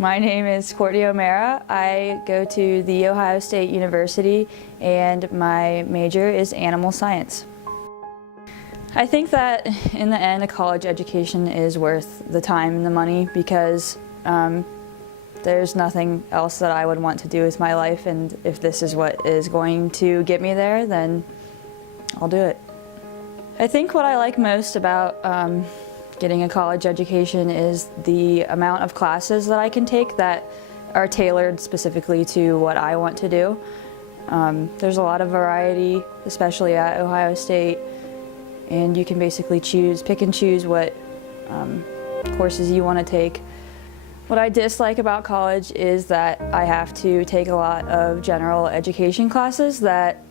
My name is Courtney O'Mara. I go to The Ohio State University and my major is animal science. I think that in the end a college education is worth the time and the money because there's nothing else that I would want to do with my life, and if this is what is going to get me there, then I'll do it. I think what I like most about getting a college education is the amount of classes that I can take that are tailored specifically to what I want to do. There's a lot of variety, especially at Ohio State, and you can basically pick and choose what courses you want to take. What I dislike about college is that I have to take a lot of general education classes that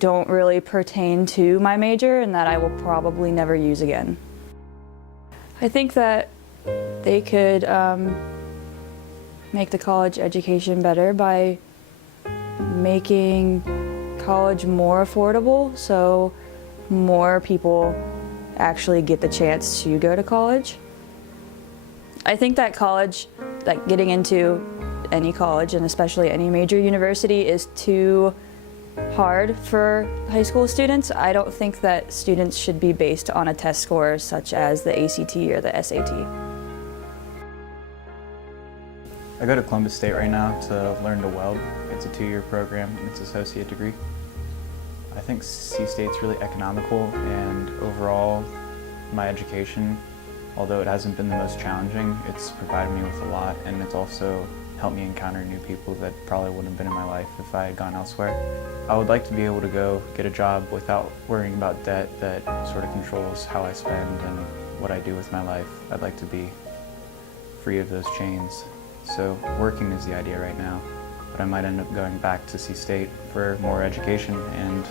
don't really pertain to my major and that I will probably never use again. I think that they could make the college education better by making college more affordable so more people actually get the chance to go to college. I think that getting into any college and especially any major university is too hard for high school students. I don't think that students should be based on a test score such as the ACT or the SAT. I go to Columbus State right now to learn to weld. It's a 2-year program and it's an associate degree. I think C-State's really economical, and overall my education, although it hasn't been the most challenging, it's provided me with a lot, and it's also helped me encounter new people that probably wouldn't have been in my life if I had gone elsewhere. I would like to be able to go get a job without worrying about debt that sort of controls how I spend and what I do with my life. I'd like to be free of those chains. So working is the idea right now, but I might end up going back to C-State for more education and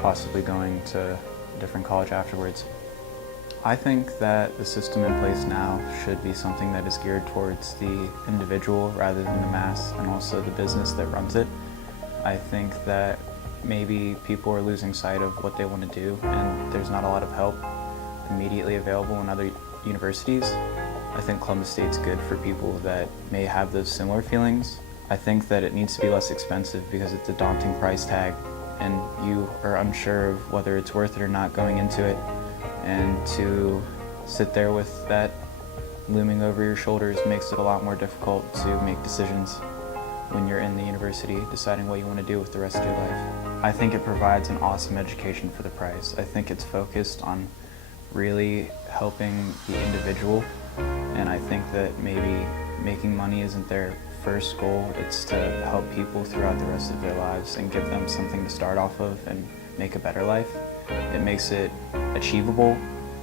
possibly going to a different college afterwards. I think that the system in place now should be something that is geared towards the individual rather than the mass, and also the business that runs it. I think that maybe people are losing sight of what they want to do, and there's not a lot of help immediately available in other universities. I think Columbus State's good for people that may have those similar feelings. I think that it needs to be less expensive because it's a daunting price tag, and you are unsure of whether it's worth it or not going into it. And to sit there with that looming over your shoulders makes it a lot more difficult to make decisions when you're in the university deciding what you want to do with the rest of your life. I think it provides an awesome education for the price. I think it's focused on really helping the individual, and I think that maybe making money isn't their first goal. It's to help people throughout the rest of their lives and give them something to start off of and make a better life. It makes it achievable.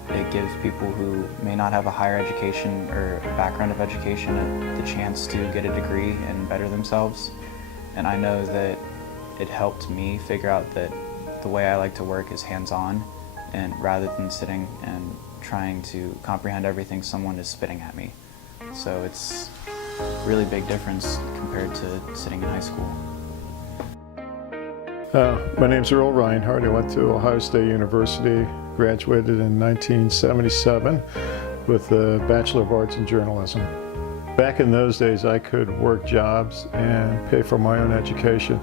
It gives people who may not have a higher education or a background of education the chance to get a degree and better themselves. And I know that it helped me figure out that the way I like to work is hands-on, and rather than sitting and trying to comprehend everything someone is spitting at me. So it's a really big difference compared to sitting in high school. My name's Earl Reinhardt. I went to Ohio State University, graduated in 1977 with a Bachelor of Arts in Journalism. Back in those days, I could work jobs and pay for my own education.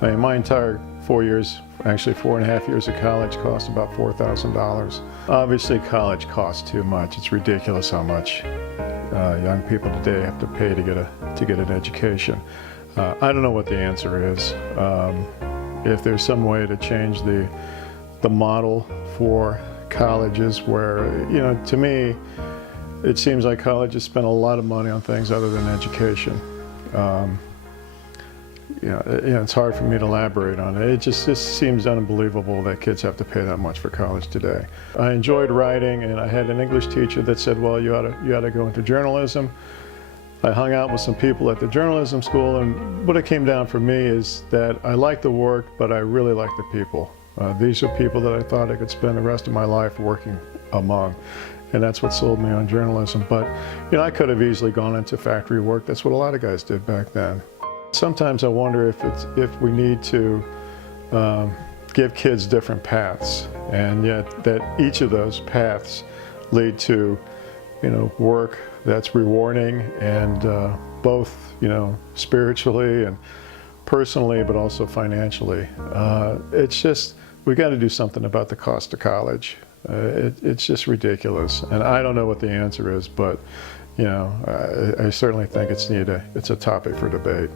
My entire 4 years, actually 4.5 years of college cost about $4,000. Obviously, college costs too much. It's ridiculous how much young people today have to pay to get an education. I don't know what the answer is. If there's some way to change the model for colleges where, to me, it seems like colleges spend a lot of money on things other than education. It's hard for me to elaborate on it. It just seems unbelievable that kids have to pay that much for college today. I enjoyed writing, and I had an English teacher that said, well, you ought to go into journalism. I hung out with some people at the journalism school, and what it came down for me is that I like the work, but I really like the people. These are people that I thought I could spend the rest of my life working among, and that's what sold me on journalism. But I could have easily gone into factory work. That's what a lot of guys did back then. Sometimes I wonder if we need to give kids different paths, and yet that each of those paths lead to work that's rewarding and both, spiritually and personally, but also financially. It's just, we got to do something about the cost of college. It's just ridiculous. And I don't know what the answer is, but, I certainly think it's a topic for debate.